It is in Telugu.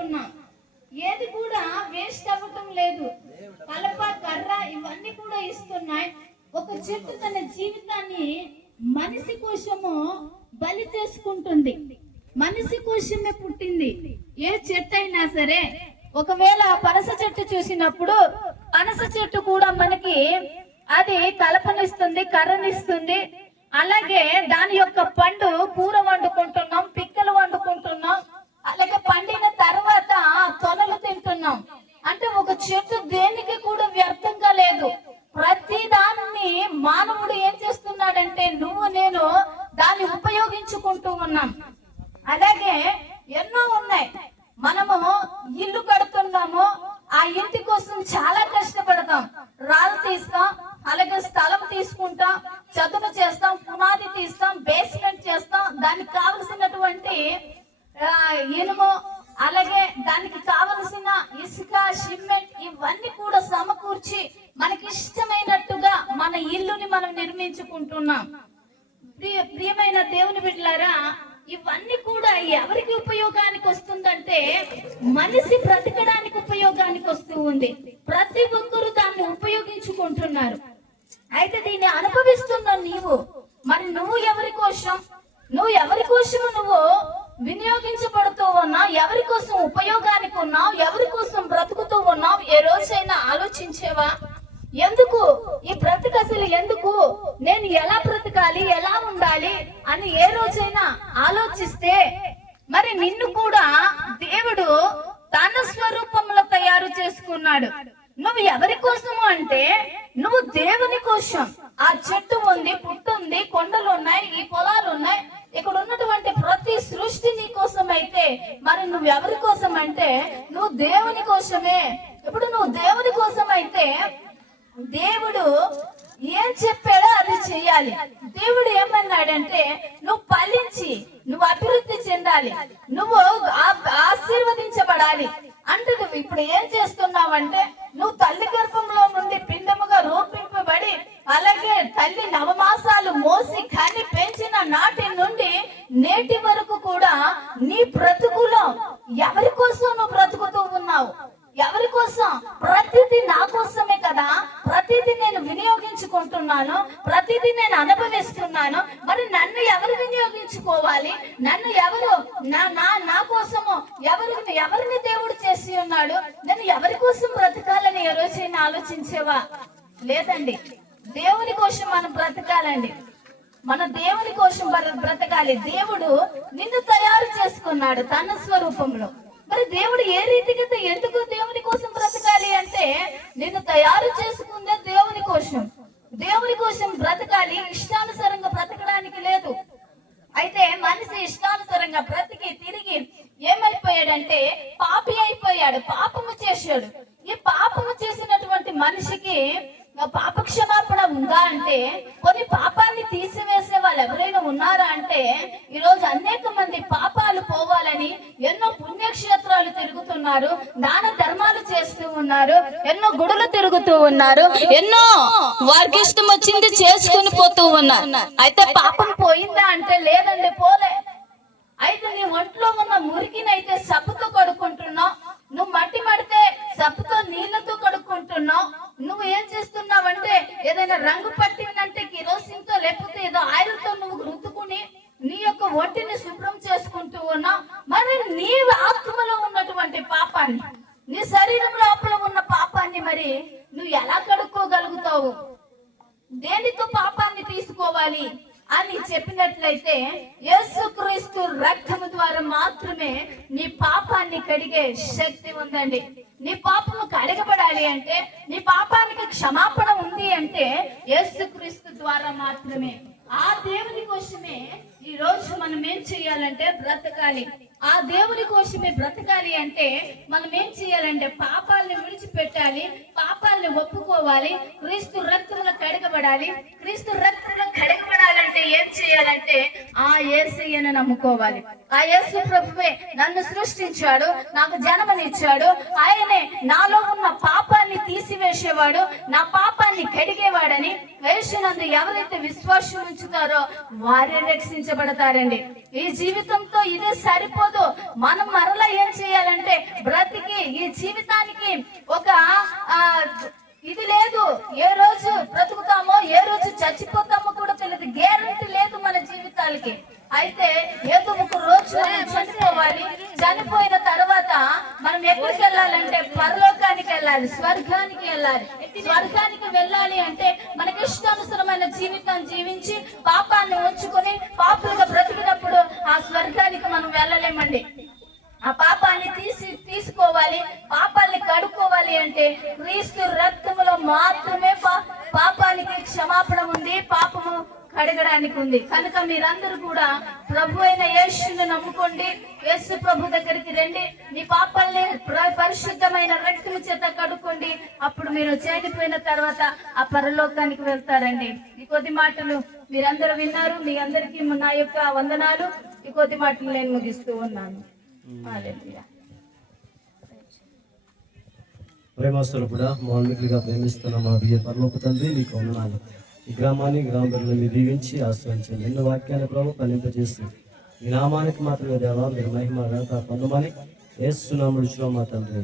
చేసుకుంటున్నాం ఏది కూడా వేస్ట్ అవ్వటం లేదు. కలప కర్ర ఇవన్నీ కూడా ఇస్తున్నాయి. ఒక చెట్టు తన జీవితాన్ని మనిషి కోసము బలి చేసుకుంటుంది. మనిషి కోసమే పుట్టింది. ఏ చెట్టు అయినా సరే ఒకవేళ పనస చెట్టు చూసినప్పుడు పనస చెట్టు కూడా మనకి అది కలపనిస్తుంది కర్రనిస్తుంది. అలాగే దాని యొక్క పండు కూర వండుకుంటున్నాం పిక్కలు వండుకుంటున్నాం. చెట్టు దేనికి కూడా వ్యర్థంగా లేదు ప్రతి దాన్ని మానవుడు ఏం చేస్తున్నాడంటే నువ్వు నేను దాన్ని ఉపయోగించుకుంటూ ఉన్నాం. అలాగే ఎన్నో ఉన్నాయి. మనము ఇల్లు కడుతున్నాము. ఆ ఇంటి కోసం చాలా కష్టపడతాం. రాళ్ళు తీస్తాం అలాగే స్థలం తీసుకుంటాం చదును చేస్తాం పునాది తీస్తాం బేస్మెంట్ చేస్తాం. దానికి కావలసినటువంటి ఇనుము అలాగే దానికి కావలసిన ఇసుక సిమెంట్ ఇవన్నీ కూడా సమకూర్చి మనకి ఇష్టమైనట్టుగా మన ఇల్లుని మనం నిర్మించుకుంటున్నాం. ప్రియ ప్రియమైన దేవుని బిడ్డలారా ఇవన్నీ కూడా ఎవరికి ఉపయోగానికి వస్తుందంటే మనిషి బ్రతకడానికి ఉపయోగానికి వస్తూ ఉంది. ప్రతి ఒక్కరూ దాన్ని ఉపయోగించుకుంటున్నారు. అయితే దీన్ని అనుభవిస్తున్నావు నీవు మరి నువ్వు ఎవరి కోసం? నువ్వు ఎవరి కోసము నువ్వు వినియోగించబడుతూ ఉన్నావు ఎవరి కోసం ఉపయోగానికి ఉన్నావు ఎవరి కోసం బ్రతుకుతూ ఉన్నావు ఏ రోజైనా ఆలోచించేవా? ఎందుకు? ఈ బ్రతుకు అసలు ఎందుకు? నేను ఎలా బ్రతకాలి ఎలా ఉండాలి అని ఏ రోజైనా ఆలోచిస్తే మరి నిన్ను కూడా దేవుడు తన స్వరూపంలో తయారు చేసుకున్నాడు. నువ్వు ఎవరి కోసము అంటే నువ్వు దేవుని కోసం. ఆ చెట్టు ఉంది పుట్టు ఉంది కొండలు ఉన్నాయి ఈ పొలాలు ఉన్నాయి ఇక్కడ ఉన్నటువంటి ప్రతి సృష్టి నీ కోసం అయితే మరి నువ్వు ఎవరి కోసం అంటే నువ్వు దేవుని కోసమే. ఇప్పుడు నువ్వు దేవుని కోసం అయితే దేవుడు ఏం చెప్పాడో అది చెయ్యాలి. దేవుడు ఏమన్నాడంటే నువ్వు ఫలించి నువ్వు అభివృద్ధి చెందాలి. నువ్వు ఆశీర్వదించబడాలి. అంటే నువ్వు ఇప్పుడు ఏం చేస్తున్నావంటే నువ్వు తల్లి గర్భంలో నుండి పిండముగా రూపింపబడి అలాగే తల్లి నవమాసాలు మోసి కని పెంచిన నాటి నుండి నేటి వరకు కూడా నీ బ్రతుకులో ఎవరి కోసం నువ్వు బ్రతుకుతూ ఉన్నావు? ఎవరి కోసం? ప్రతిదీ నా కోసమే కదా? ప్రతిదీ నేను వినియోగించుకుంటున్నాను. ప్రతిదీ నేను అనుభవిస్తున్నాను. మరి నన్ను ఎవరు వినియోగించుకోవాలి? నన్ను ఎవరు నా నా నా కోసము ఎవరు ఎవరిని దేవుడు చేసి ఉన్నాడు? నేను ఎవరి కోసం బ్రతకాలని ఏ రోజైనా ఆలోచించేవా? లేదండి. దేవుని కోసం మనం బ్రతకాలండి. మన దేవుని కోసం బ్రతకాలి. దేవుడు నిన్ను తయారు చేసుకున్నాడు తన స్వరూపంలో. మరి దేవుడు ఏ రీతిగా ఎందుకు దేవుని కోసం బ్రతకాలి అంటే నిన్ను తయారు చేసుకుందే దేవుని కోసం. దేవుని కోసం బ్రతకాలి ఇష్టానుసారంగా బ్రతకడానికి లేదు. అయితే మనిషి ఇష్టానుసారంగా బ్రతికి తిరిగి ఏమైపోయాడంటే పాపి అయిపోయాడు పాపము చేశాడు. ఈ పాపము చేసినటువంటి మనిషికి పాప క్షమాపణ ఉందా అంటే కొన్ని పాపాన్ని తీసివేసే వాళ్ళు ఎవరైనా ఉన్నారా అంటే ఈ రోజు అనేక మంది పాపాలు పోవాలని ఎన్నో పుణ్యక్షేత్రాలు తిరుగుతున్నారు దాన ధర్మాలు చేస్తూ ఉన్నారు ఎన్నో గుడులు తిరుగుతూ ఉన్నారు ఎన్నో వారికి ఇష్టం వచ్చింది చేసుకుని పోతూ ఉన్నారు. అయితే పాపం పోయిందా అంటే లేదండి పోలే. అయితే నీ ఒంట్లో ఉన్న మురికినైతే సబ్బుతో కడుక్కుంటున్నావు నువ్వు మట్టి మడితే సబ్బుతో నీళ్ళతో కడుక్కుంటున్నావు నువ్వు ఏం చేస్తున్నావంటే ఏదైనా రంగు పట్టిందంటే కిరోసిన్తో లేకపోతే ఏదో ఆయిల్తో నువ్వు రుద్దుకుని నీ యొక్క ఒంటిని శుభ్రం చేసుకుంటూ ఉన్నావు. మరి నీ ఆ పాపాన్ని నీ శరీరం లోపల ఉన్న పాపాన్ని మరి నువ్వు ఎలా కడుక్కోగలుగుతావు? దేనితో పాపాన్ని తీసుకోవాలి అని చెప్పినట్లయితే యేసుక్రీస్తు రక్తము ద్వారా మాత్రమే నీ పాపాన్ని కడిగే శక్తి ఉందండి. నీ పాపము కడగబడాలి అంటే నీ పాపానికి క్షమాపణ ఉంది అంటే యేసుక్రీస్తు ద్వారా మాత్రమే. ఆ దేవుని కోసమే ఈ రోజు మనం ఏం చేయాలంటే బ్రతకాలి. ఆ దేవుని కోసమే బ్రతకాలి అంటే మనం ఏం చేయాలంటే పాపాలని విడిచిపెట్టాలి పాపాలని ఒప్పుకోవాలి క్రీస్తు రక్తంలో కడగబడాలి. క్రీస్తు రక్తంలో కడగబడాలంటే ఏం చేయాలంటే ఆ ఏసయ్యను నమ్ముకోవాలి. ఆ యేసు ప్రభువే నన్ను సృష్టించాడు నాకు జన్మనిచ్చాడు. ఆయనే నాలో ఉన్న పాప తీసివేసేవాడు నా పాపాన్ని కడిగేవాడని వేసినందు ఎవరైతే విశ్వాసం ఉంచుతారో వారే రక్షించబడతారండి. ఈ జీవితంతో ఇదే సరిపోదు. మనం మరలా ఏం చేయాలంటే బ్రతికి ఈ జీవితానికి ఒక ఆ ఇది లేదు. ఏ రోజు బ్రతుకుతామో ఏ రోజు చచ్చిపోతామో కూడా తెలియదు. గ్యారంటీ లేదు మన జీవితాలకి. అయితే ఏదో ఒక రోజు చనిపోవాలి. చనిపోయిన తర్వాత మనం ఎక్కడికి వెళ్ళాలంటే పరలోకానికి వెళ్ళాలి స్వర్గానికి వెళ్ళాలి. స్వర్గానికి వెళ్ళాలి అంటే మనకి ఇష్టానుసరమైన జీవితం జీవించి పాపాన్ని ఉంచుకొని పాపులుగా బ్రతికినప్పుడు ఆ స్వర్గానికి మనం వెళ్ళలేమండి. ఆ పాపాన్ని తీసి తీసుకోవాలి పాపాన్ని కడుక్కోవాలి అంటే క్రీస్తు రక్తములో మాత్రమే పా- పాపానికి క్షమాపణ ఉంది పాపము కడగడానికి ఉంది కనుక మీరందరూ కూడా ప్రభు అయిన యేసుని నమ్ముకోండి. యేసు ప్రభు దగ్గరికి రండి. మీ పాపాల్ని ప్ర- పరిశుద్ధమైన రక్తము చేత కడుక్కోండి. అప్పుడు మీరు చేరిపోయిన తర్వాత ఆ పరలోకానికి వెళ్తారండి. ఈ కొద్ది మాటలు మీరందరూ విన్నారు. మీ అందరికీ నా యొక్క వందనాలు. ఈ కొద్ది మాటలు నేను ముగిస్తూ ఉన్నాను. హల్లెలూయా. ప్రేమస్వరూపుడా మౌలికలుగా ప్రేమిస్తున్న మా బియ్య పరలోక తండ్రి నీకు వందనాలు. ఈ గ్రామాన్ని గ్రామ ప్రజలను దీవించి ఆశ్రయించండి ఎన్నో వాక్యాన్ని ప్రభు ఫలింపజేసి ఈ నామానికి మాత్రమే దేవా మీరు మహిమ ఘనత పొందమని ఏస్తున్నాము మా తండ్రి.